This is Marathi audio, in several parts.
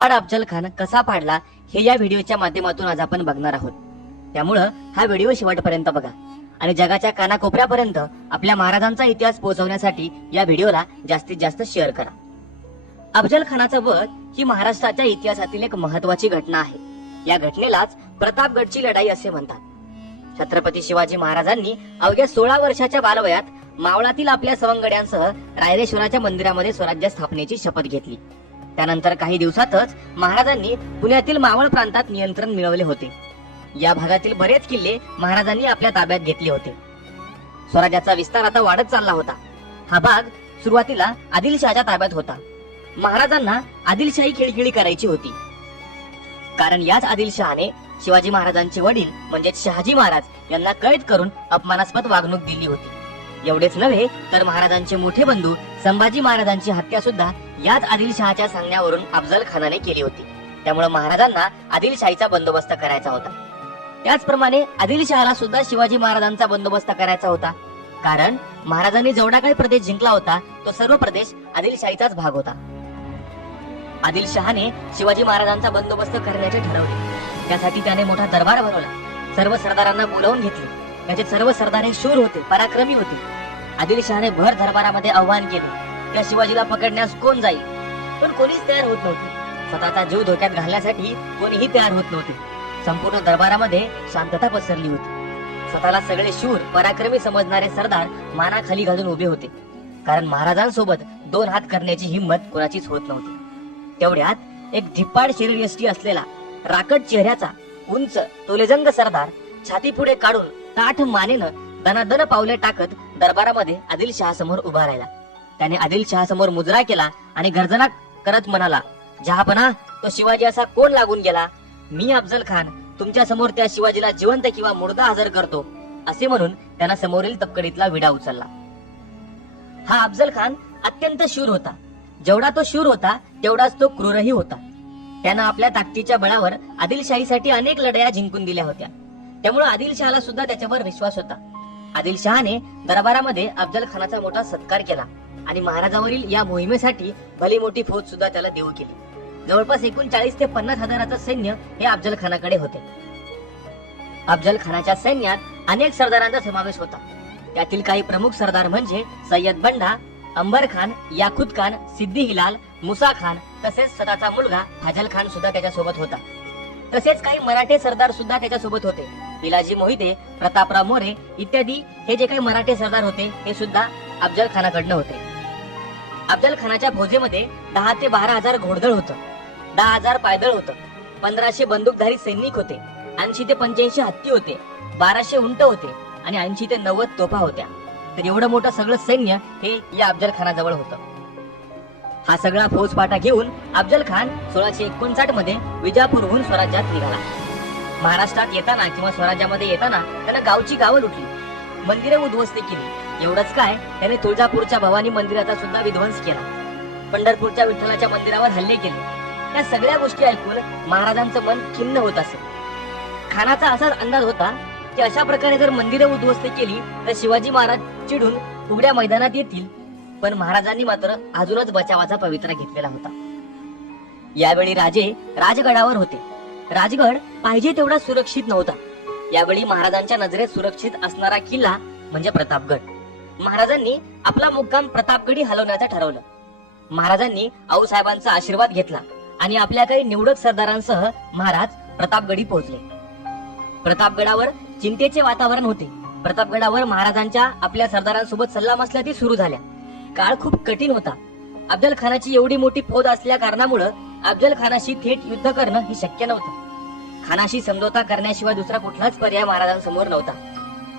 अफजल खान कसा पाडला हे या व्हिडिओच्या माध्यमातून आज आपण बघणार आहोत. त्यामुळं हा व्हिडिओ शेवटपर्यंत बघा. आणि जगाच्या कानाकोपऱ्यापर्यंत आपल्या महाराजांचा इतिहास पोहोचवण्यासाठी या व्हिडिओला जास्तीत जास्त शेअर करा. अफजल खानाचा वध ही महाराष्ट्राच्या इतिहासातील एक महत्वाची घटना आहे. या घटनेलाच प्रतापगडची लढाई असे म्हणतात. छत्रपती शिवाजी महाराजांनी अवघ्या सोळा वर्षाच्या बालवयात मावळातील आपल्या सवंगड्यांसह रायरेश्वराच्या मंदिरामध्ये स्वराज्य स्थापनेची शपथ घेतली. त्यानंतर काही दिवसातच महाराजांनी पुण्यातील मावळ प्रांतात नियंत्रण मिळवले होते. या भागातील बरेच किल्ले महाराजांनी आपल्या ताब्यात घेतले होते. स्वराज्याचा विस्तार आता वाढत चालला होता. हा भाग सुरुवातीला आदिलशहाच्या ताब्यात होता. महाराजांना आदिलशाही खिळखिळी करायची होती. कारण याच आदिलशहाने शिवाजी महाराजांचे वडील म्हणजे शहाजी महाराज यांना कैद करून अपमानास्पद वागणूक दिली होती. एवढेच नव्हे तर महाराजांचे मोठे बंधू संभाजी महाराजांची हत्या सुद्धा याच आदिलशहाच्या सांगण्यावरून अफजल खानाने केली होती. त्यामुळे महाराजांना आदिलशाहीचा बंदोबस्त करायचा होता. त्याचप्रमाणे आदिलशहाला सुद्धा शिवाजी महाराजांचा बंदोबस्त करायचा होता. कारण महाराजांनी जेवढा काही प्रदेश जिंकला होता तो सर्व प्रदेश आदिलशाहीचाच भाग होता. आदिलशहाने शिवाजी महाराजांचा बंदोबस्त करण्याचे ठरवले. त्यासाठी त्याने मोठा दरबार भरवला सर्व सरदारांना बोलावून घेतले. त्याचे सर्व सरदार हे शूर होते पराक्रमी होते. आदिलशहाने भर दरबारामध्ये आव्हान केले. त्या शिवाजीला पकडण्यास कोण जाईल? पण कोणीच तयार होत नव्हते. स्वतःचा जीव धोक्यात घालण्यासाठी कोणीही तयार होत नव्हते. संपूर्ण दरबारामध्ये शांतता पसरली होती. स्वतःला सगळे शूर पराक्रमी समजणारे सरदार मानाखाली घालून उभे होते. कारण महाराजांसोबत दोन हात करण्याची हिंमत कोणाचीच होत नव्हती. तेवढ्यात एक धिप्पाड शरीरयष्टी असलेला राकट चेहऱ्याचा उंच तोलेजंग सरदार छाती पुढे काढून ताठ मानेनं दनादन पावले टाकत दरबारामध्ये आदिलशहा समोर उभा राहिला. त्याने आदिलशहा समोर मुजरा केला आणि गर्जना करत म्हणाला जहापणा तो शिवाजी असा कोण लागून गेला? मी अफजल खान तुमच्यासमोर त्या शिवाजीला जिवंत किंवा मुर्दा हजर करतो असे म्हणून त्यांना समोरील तपकडीतला विडा उचलला. हा अफजल खान अत्यंत शूर होता. जेवढा तो शूर होता तेवढाच तो क्रूरही होता. त्यानं आपल्या ताकदीच्या बळावर आदिलशाहीसाठी अनेक लढाया जिंकून दिल्या होत्या. त्यामुळे आदिलशहाला सुद्धा त्याच्यावर विश्वास होता. आदिलशहाने दरबारामध्ये अफजल खानाचा मोठा सत्कार केला. आणि महाराजावरील या मोहिमेसाठी भली मोठी फौज सुद्धा त्याला देऊ केली. जवळपास एकूण चाळीस ते पन्नास हजाराचं सैन्य हे अफजल खानाकडे होते. अफजल खानाच्या सैन्यात अनेक सरदारांचा समावेश होता. त्यातील काही प्रमुख सरदार म्हणजे सय्यद बंडा अंबर खान याकुत खान सिद्दी हिलाल मुसा खान तसेच स्वतःचा मुलगा फाजल खान सुद्धा त्याच्यासोबत होता. तसेच काही मराठे सरदार सुद्धा त्याच्यासोबत होते. पिलाजी मोहिते प्रतापराव मोरे इत्यादी हे जे काही मराठे सरदार होते हे सुद्धा अफजल खानाकडनं होते. अफजल खानाच्या फौजेमध्ये दहा ते बारा हजार घोडदळ होतं. दहा हजार पायदळ होतं. पंधराशे बंदूकधारी सैनिक होते. ऐंशी ते पंच्याऐंशी हत्ती होते. बाराशे उंट होते आणि ऐंशी ते नव्वद तोफा होत्या. तर एवढं मोठं सगळं सैन्य हे या अफजल खानाजवळ होतं. हा सगळा फौजपाटा घेऊन अफजल खान सोळाशे एकोणसाठमध्ये विजापूरहून स्वराज्यात निघाला. महाराष्ट्रात येताना किंवा स्वराज्यामध्ये येताना त्यानं गावची गावं लुटली. मंदिरे उद्ध्वस्त केली. एवढंच काय त्याने तुळजापूरच्या भवानी मंदिराचा सुद्धा विध्वंस केला. पंढरपूरच्या विठ्ठलाच्या मंदिरावर हल्ले केले. या सगळ्या गोष्टी ऐकून महाराजांचं मन खिन्न होत असे. खानाचा असाच अंदाज होता की अशा प्रकारे जर मंदिरे उद्ध्वस्त केली तर शिवाजी महाराज चिडून उघड्या मैदानात येतील. पण महाराजांनी मात्र अजूनच बचावाचा पवित्रा घेतलेला होता. यावेळी राजे राजगडावर होते. राजगड पाहिजे तेवढा सुरक्षित नव्हता. यावेळी महाराजांच्या नजरेत सुरक्षित असणारा किल्ला म्हणजे प्रतापगड. महाराजांनी आपला मुक्काम प्रतापगडी हलवण्याचं ठरवलं. महाराजांनी आऊसाहेबांचा आशीर्वाद घेतला आणि आपल्या काही निवडक सरदारांसह महाराज प्रतापगडी पोहोचले. प्रतापगडावर चिंतेचे वातावरण होते. प्रतापगडावर महाराजांच्या आपल्या सरदारांसोबत सल्ला मसलती सुरू झाल्या. काळ खूप कठीण होता. अफजल खानाची एवढी मोठी फौज असल्या कारणामुळं अफजल खानाशी थेट युद्ध करणं हे शक्य नव्हतं. खानाशी समझोता करण्याशिवाय दुसरा कुठलाच पर्याय महाराजांसमोर नव्हता.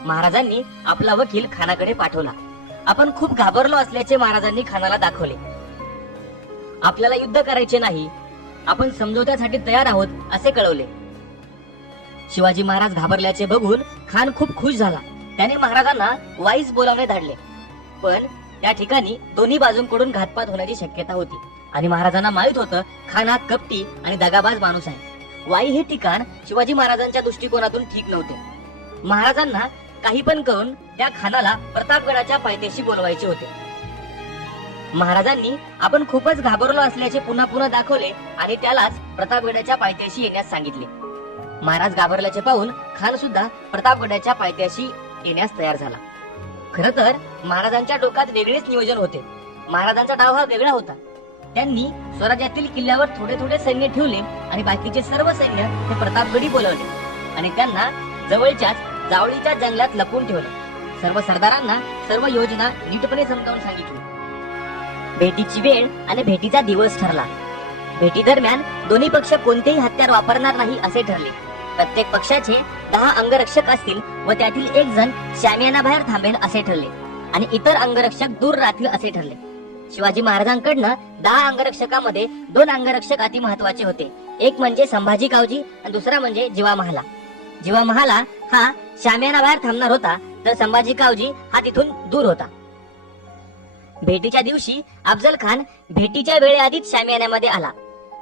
महाराजांनी आपला वकील खानाकडे पाठवला. आपण खूप घाबरलो असल्याचे महाराजांनी खानाला दाखवले. आपल्याला युद्ध करायचे नाही. आपण समझोत्यासाठी तयार आहोत असे कळवले. शिवाजी महाराज घाबरल्याचे बघून खान खूप खुश झाला. त्याने महाराजांना वाईस बोलावणे धाडले. पण त्या ठिकाणी दोन्ही बाजूंकडून घातपात होण्याची शक्यता होती. आणि महाराजांना माहीत होतं खान हा कपटी आणि दगाबाज माणूस आहे. वाई हे ठिकाण शिवाजी महाराजांच्या दृष्टिकोनातून ठीक नव्हते. महाराजांना काही पण करून त्या खानाला प्रतापगडाच्या पायथ्याशी बोलवायचे होते. महाराजांनी आपण खूपच घाबरलो असल्याचे पुन्हा पुन्हा दाखवले आणि त्यालाच प्रतापगडाच्या पायथ्याशी येण्यास सांगितले. महाराज घाबरल्याचे पाहून खान सुद्धा प्रतापगडाच्या पायथ्याशी येण्यास तयार झाला. खर तर महाराजांच्या डोक्यात वेगळेच नियोजन होते. महाराजांचा डाव हा वेगळा होता. त्यांनी स्वराज्यातील किल्ल्यावर थोडे थोडे सैन्य ठेवले आणि बाकीचे सर्व सैन्य ते प्रतापगडी बोलवले. आणि त्यांना जवळच्याच जावळीच्या जंगलात लपवून ठेवलं. सर्व सरदारांना सर्व योजना नीटपणे समजावून सांगितली. भेटीची वेळ आणि भेटीचा दिवस ठरला. भेटी दरम्यान दोन्ही पक्ष कोणतेही हत्यार वापरणार नाही असे ठरले. प्रत्येक पक्षाचे दहा अंगरक्षक असतील व त्यातील एक जण शामियाना बाहेर थांबेल असे ठरले. आणि इतर अंगरक्षक दूर राहतील असे ठरले. शिवाजी महाराजांकडनं दहा अंगरक्षकामध्ये दोन अंगरक्षक अति महत्त्वाचे होते. एक म्हणजे संभाजी कावजी आणि दुसरा म्हणजे जीवा महाला. जीवा महाला हा शामियाना बाहेर थांबणार होता तर संभाजी कावजी हा तिथून दूर होता. भेटीच्या दिवशी अफजल खान भेटीच्या वेळेआधीच शामियान्यामध्ये आला.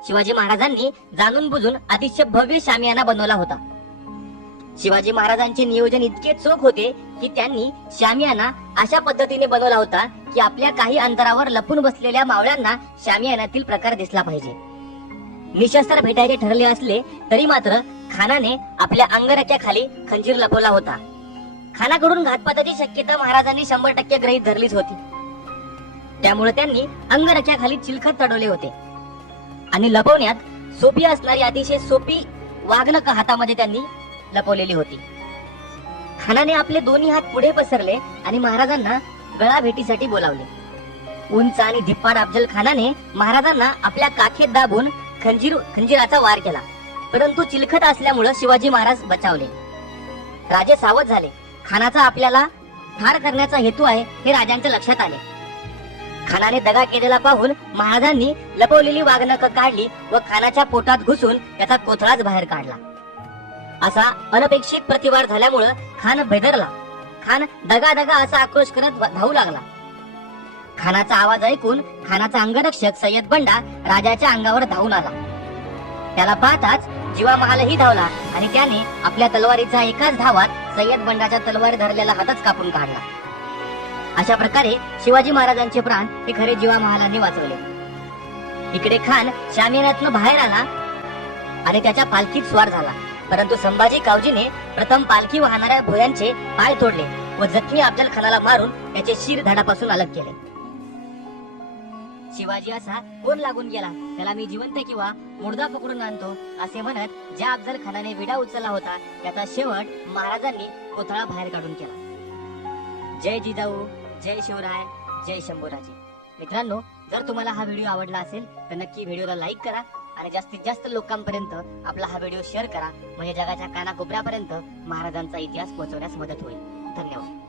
शिवाजी महाराजांनी जाणून बुजून अतिशय भव्य शामियाना बनवला होता. शिवाजी महाराजांचे नियोजन इतके चोख होते की त्यांनी शामियाना अशा पद्धतीने बनवला होता की आपल्या काही अंतरावर लपून बसलेल्या मावळ्यांना शामियानातील प्रकार दिसला पाहिजे. निशस्त्र भेटायचे ठरले असले तरी मात्र खानाने आपल्या अंगरख्याखाली खंजीर लपवला होता. खानाकडून घातपाताची शक्यता महाराजांनी शंभर टक्के गृहीत धरलीच होती. त्यामुळे त्यांनी अंगरख्याखाली चिलखत चढवले होते. आणि लपवण्यात सोपी असणारी अतिशय सोपी वाघनक हातामध्ये त्यांनी लपवलेली होती. खानाने आपले दोन्ही हात पुढे पसरले आणि महाराजांना गळा भेटीसाठी बोलावले. उंच आणि धिप्पाड अफजल खानाने महाराजांना आपल्या काखेत दाबून खंजीर खंजीराचा वार केला. परंतु चिलखत असल्यामुळे शिवाजी महाराज बचावले. राजे सावध झाले. खानाचा आपल्याला ठार करण्याचा हेतू आहे हे राजांच्या लक्षात आले. खानाने दगा केलेला पाहून महाराजांनी लपवलेली वागणक काढली व खानाच्या पोटात घुसून त्याचा कोथळाच बाहेर काढला. असा अनपेक्षित प्रतिवार झाल्यामुळं खान बेदरला. खान दगा दगा असा आक्रोश करत धावू लागला. खानाचा आवाज ऐकून खानाचा अंगरक्षक सय्यद बंडा राजाच्या अंगावर धावून आला. त्याला पाहताच जीवा महालही धावला आणि त्याने आपल्या तलवारीचा एकाच धावात सय्यद बंडाच्या तलवारी धरलेला हातच कापून काढला. अशा प्रकारे शिवाजी महाराजांचे प्राण हे खरे जीवा महालांनी वाचवले. इकडे खान शामियानातनं बाहेर आला आणि त्याच्या पालखीत स्वार झाला. परंतु संभाजी कावजीने प्रथम पालखी वाहणाऱ्या भोयांचे पाय तोडले व जखमी अफजल खानाला मारून त्याचे शिर धडापासून अलग केले. शिवाजी असा कोण लागून गेला? त्याला मी जिवंत किंवा मुर्दा पकडून आणतो असे म्हणत ज्या अफजल खानाने विडा उचलला होता त्याचा शेवट महाराजांनी कोथळा बाहेर काढून केला. जय जिजाऊ जय शिवराय जय शंभूराजे. मित्रांनो जर तुम्हाला हा व्हिडिओ आवडला असेल तर नक्की व्हिडिओला लाईक करा आणि जास्तीत जास्त लोकांपर्यंत आपला हा व्हिडिओ शेअर करा. म्हणजे जगाच्या कानाकोपऱ्यापर्यंत महाराजांचा इतिहास पोहोचवण्यास मदत होईल. धन्यवाद.